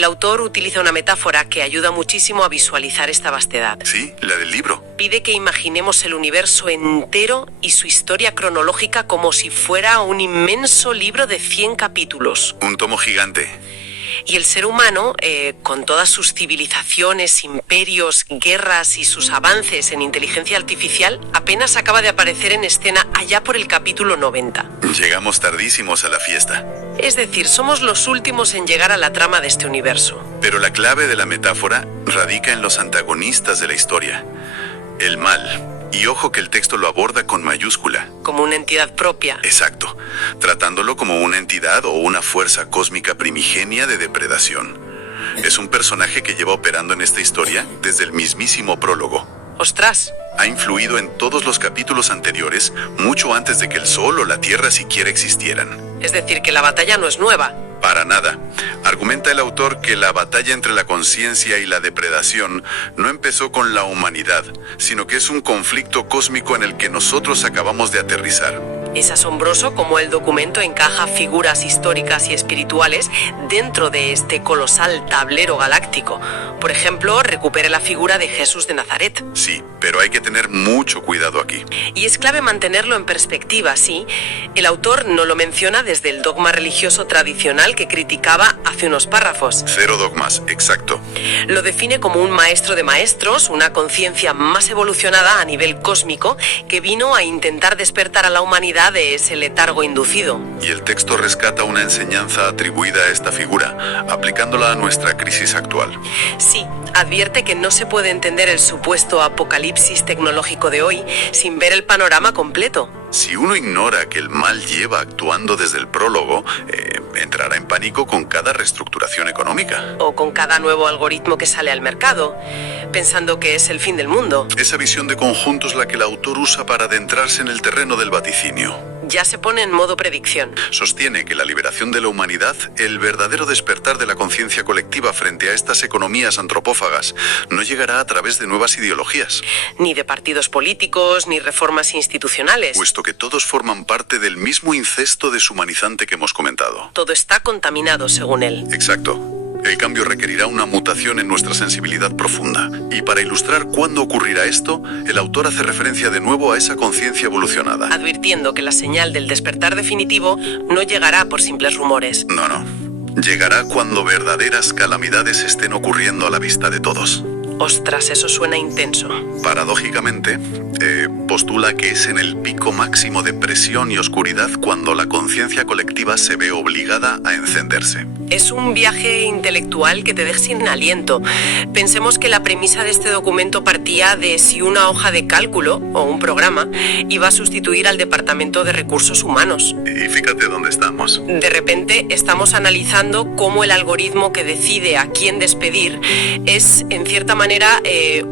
El autor utiliza una metáfora que ayuda muchísimo a visualizar esta vastedad. Sí, la del libro. Pide que imaginemos el universo entero y su historia cronológica como si fuera un inmenso libro de 100 capítulos. Un tomo gigante. Y el ser humano, con todas sus civilizaciones, imperios, guerras y sus avances en inteligencia artificial, apenas acaba de aparecer en escena allá por el capítulo 90. Llegamos tardísimos a la fiesta. Es decir, somos los últimos en llegar a la trama de este universo. Pero la clave de la metáfora radica en los antagonistas de la historia. El mal. Y ojo que el texto lo aborda con mayúscula. Como una entidad propia. Exacto, tratándolo como una entidad o una fuerza cósmica primigenia de depredación. Es un personaje que lleva operando en esta historia desde el mismísimo prólogo. ¡Ostras! Ha influido en todos los capítulos anteriores, mucho antes de que el Sol o la Tierra siquiera existieran. Es decir, que la batalla no es nueva. Para nada. Argumenta el autor que la batalla entre la conciencia y la depredación no empezó con la humanidad, sino que es un conflicto cósmico en el que nosotros acabamos de aterrizar. Es asombroso cómo el documento encaja figuras históricas y espirituales dentro de este colosal tablero galáctico. Por ejemplo, recupera la figura de Jesús de Nazaret. Sí, pero hay que tener mucho cuidado aquí. Y es clave mantenerlo en perspectiva, sí. El autor no lo menciona desde el dogma religioso tradicional que criticaba hace unos párrafos. Cero dogmas, exacto. Lo define como un maestro de maestros, una conciencia más evolucionada a nivel cósmico que vino a intentar despertar a la humanidad de ese letargo inducido. Y el texto rescata una enseñanza atribuida a esta figura, aplicándola a nuestra crisis actual. Sí, advierte que no se puede entender el supuesto apocalipsis tecnológico de hoy sin ver el panorama completo. Si uno ignora que el mal lleva actuando desde el prólogo, entrará en pánico con cada reestructuración económica. O con cada nuevo algoritmo que sale al mercado, pensando que es el fin del mundo. Esa visión de conjunto es la que el autor usa para adentrarse en el terreno del vaticinio. Ya se pone en modo predicción. Sostiene que la liberación de la humanidad, el verdadero despertar de la conciencia colectiva frente a estas economías antropófagas, no llegará a través de nuevas ideologías. Ni de partidos políticos, ni reformas institucionales. Puesto que todos forman parte del mismo incesto deshumanizante que hemos comentado. Todo está contaminado, según él. Exacto. El cambio requerirá una mutación en nuestra sensibilidad profunda. Y para ilustrar cuándo ocurrirá esto, el autor hace referencia de nuevo a esa conciencia evolucionada. Advirtiendo que la señal del despertar definitivo no llegará por simples rumores. No. Llegará cuando verdaderas calamidades estén ocurriendo a la vista de todos. Ostras, eso suena intenso. Paradójicamente, postula que es en el pico máximo de presión y oscuridad cuando la conciencia colectiva se ve obligada a encenderse. Es un viaje intelectual que te deja sin aliento. Pensemos que la premisa de este documento partía de si una hoja de cálculo o un programa iba a sustituir al Departamento de Recursos Humanos. Y fíjate dónde estamos. De repente estamos analizando cómo el algoritmo que decide a quién despedir es, en cierta manera,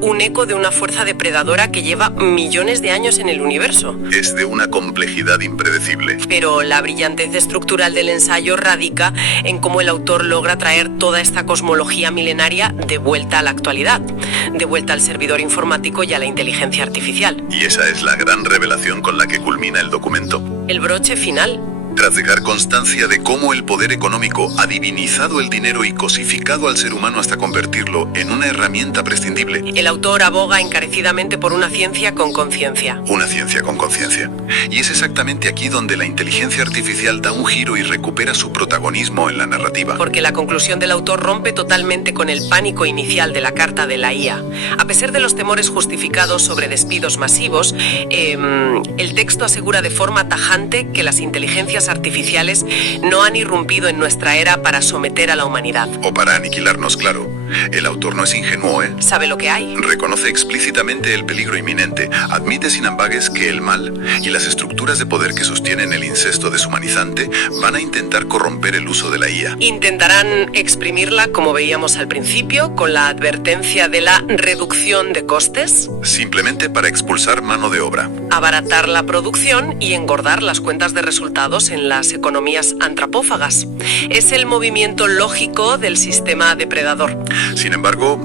un eco de una fuerza depredadora que lleva millones de años en el universo. Es de una complejidad impredecible. Pero la brillantez estructural del ensayo radica en cómo el autor logra traer toda esta cosmología milenaria de vuelta a la actualidad, de vuelta al servidor informático y a la inteligencia artificial. Y esa es la gran revelación con la que culmina el documento. El broche final. Tras dejar constancia de cómo el poder económico ha divinizado el dinero y cosificado al ser humano hasta convertirlo en una herramienta prescindible. El autor aboga encarecidamente por una ciencia con conciencia. Una ciencia con conciencia. Y es exactamente aquí donde la inteligencia artificial da un giro y recupera su protagonismo en la narrativa. Porque la conclusión del autor rompe totalmente con el pánico inicial de la carta de la IA. A pesar de los temores justificados sobre despidos masivos, el texto asegura de forma tajante que las inteligencias artificiales no han irrumpido en nuestra era para someter a la humanidad. O para aniquilarnos, claro. El autor no es ingenuo, ¿eh? Sabe lo que hay. Reconoce explícitamente el peligro inminente, admite sin ambages que el mal y las estructuras de poder que sostienen el incesto deshumanizante van a intentar corromper el uso de la IA. Intentarán exprimirla, como veíamos al principio, con la advertencia de la reducción de costes. Simplemente para expulsar mano de obra. Abaratar la producción y engordar las cuentas de resultados en las economías antropófagas. Es el movimiento lógico del sistema depredador. Sin embargo,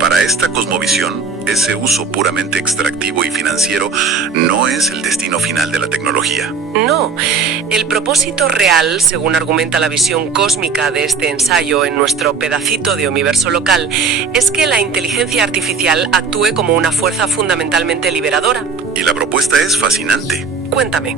para esta cosmovisión, ese uso puramente extractivo y financiero no es el destino final de la tecnología. No, el propósito real, según argumenta la visión cósmica de este ensayo en nuestro pedacito de universo local, es que la inteligencia artificial actúe como una fuerza fundamentalmente liberadora. Y la propuesta es fascinante. Cuéntame.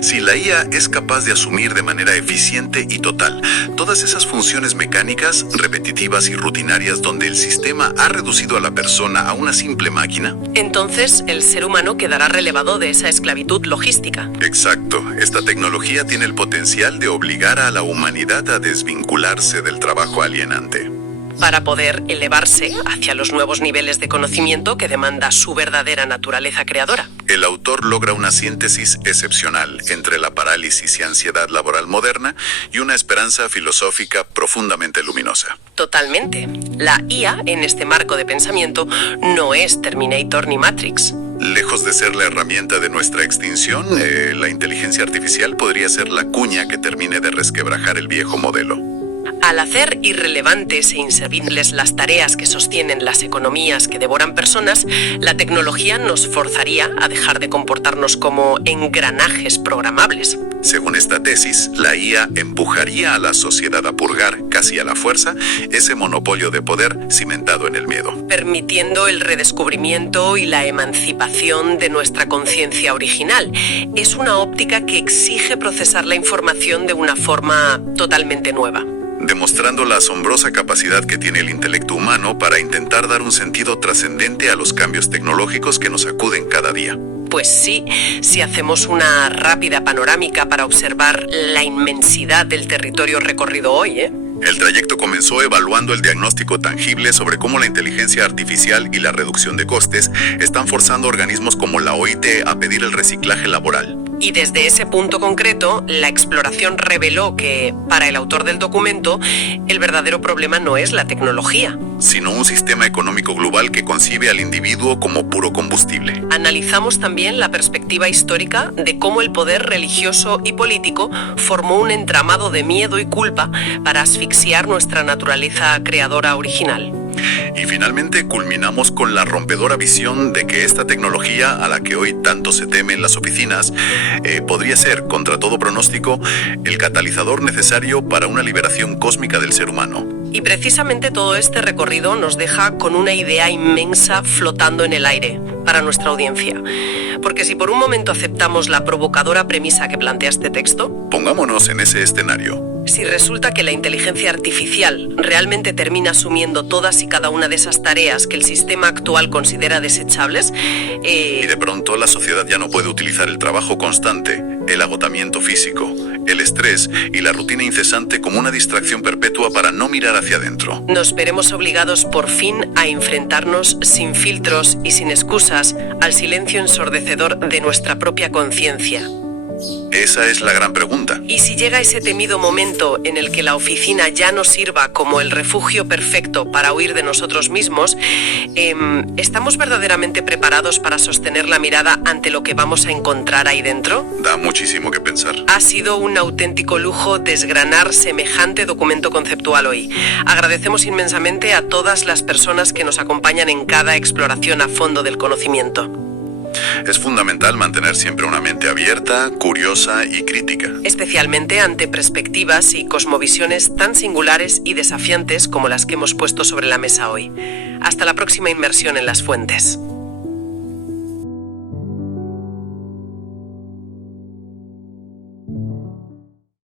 Si la IA es capaz de asumir de manera eficiente y total todas esas funciones mecánicas, repetitivas y rutinarias donde el sistema ha reducido a la persona a una simple máquina, entonces el ser humano quedará relevado de esa esclavitud logística. Exacto. Esta tecnología tiene el potencial de obligar a la humanidad a desvincularse del trabajo alienante, Para poder elevarse hacia los nuevos niveles de conocimiento que demanda su verdadera naturaleza creadora. El autor logra una síntesis excepcional entre la parálisis y ansiedad laboral moderna y una esperanza filosófica profundamente luminosa. Totalmente. La IA, en este marco de pensamiento, no es Terminator ni Matrix. Lejos de ser la herramienta de nuestra extinción, la inteligencia artificial podría ser la cuña que termine de resquebrajar el viejo modelo. Al hacer irrelevantes e inservibles las tareas que sostienen las economías que devoran personas, la tecnología nos forzaría a dejar de comportarnos como engranajes programables. Según esta tesis, la IA empujaría a la sociedad a purgar, casi a la fuerza, ese monopolio de poder cimentado en el miedo, permitiendo el redescubrimiento y la emancipación de nuestra conciencia original. Es una óptica que exige procesar la información de una forma totalmente nueva, demostrando la asombrosa capacidad que tiene el intelecto humano para intentar dar un sentido trascendente a los cambios tecnológicos que nos acuden cada día. Pues sí, si hacemos una rápida panorámica para observar la inmensidad del territorio recorrido hoy, El trayecto comenzó evaluando el diagnóstico tangible sobre cómo la inteligencia artificial y la reducción de costes están forzando organismos como la OIT a pedir el reciclaje laboral. Y desde ese punto concreto, la exploración reveló que, para el autor del documento, el verdadero problema no es la tecnología, sino un sistema económico global que concibe al individuo como puro combustible. Analizamos también la perspectiva histórica de cómo el poder religioso y político formó un entramado de miedo y culpa para asfixiar nuestra naturaleza creadora original. Y finalmente culminamos con la rompedora visión de que esta tecnología, a la que hoy tanto se teme en las oficinas, podría ser, contra todo pronóstico, el catalizador necesario para una liberación cósmica del ser humano. Y precisamente todo este recorrido nos deja con una idea inmensa flotando en el aire para nuestra audiencia. Porque si por un momento aceptamos la provocadora premisa que plantea este texto, pongámonos en ese escenario. Si resulta que la inteligencia artificial realmente termina asumiendo todas y cada una de esas tareas que el sistema actual considera desechables, y de pronto la sociedad ya no puede utilizar el trabajo constante, el agotamiento físico, el estrés y la rutina incesante como una distracción perpetua para no mirar hacia adentro. Nos veremos obligados por fin a enfrentarnos sin filtros y sin excusas al silencio ensordecedor de nuestra propia conciencia. Esa es la gran pregunta. Y si llega ese temido momento en el que la oficina ya nos sirva como el refugio perfecto para huir de nosotros mismos, ¿estamos verdaderamente preparados para sostener la mirada ante lo que vamos a encontrar ahí dentro? Da muchísimo que pensar. Ha sido un auténtico lujo desgranar semejante documento conceptual hoy. Agradecemos inmensamente a todas las personas que nos acompañan en cada exploración a fondo del conocimiento. Es fundamental mantener siempre una mente abierta, curiosa y crítica. Especialmente ante perspectivas y cosmovisiones tan singulares y desafiantes como las que hemos puesto sobre la mesa hoy. Hasta la próxima inmersión en las fuentes.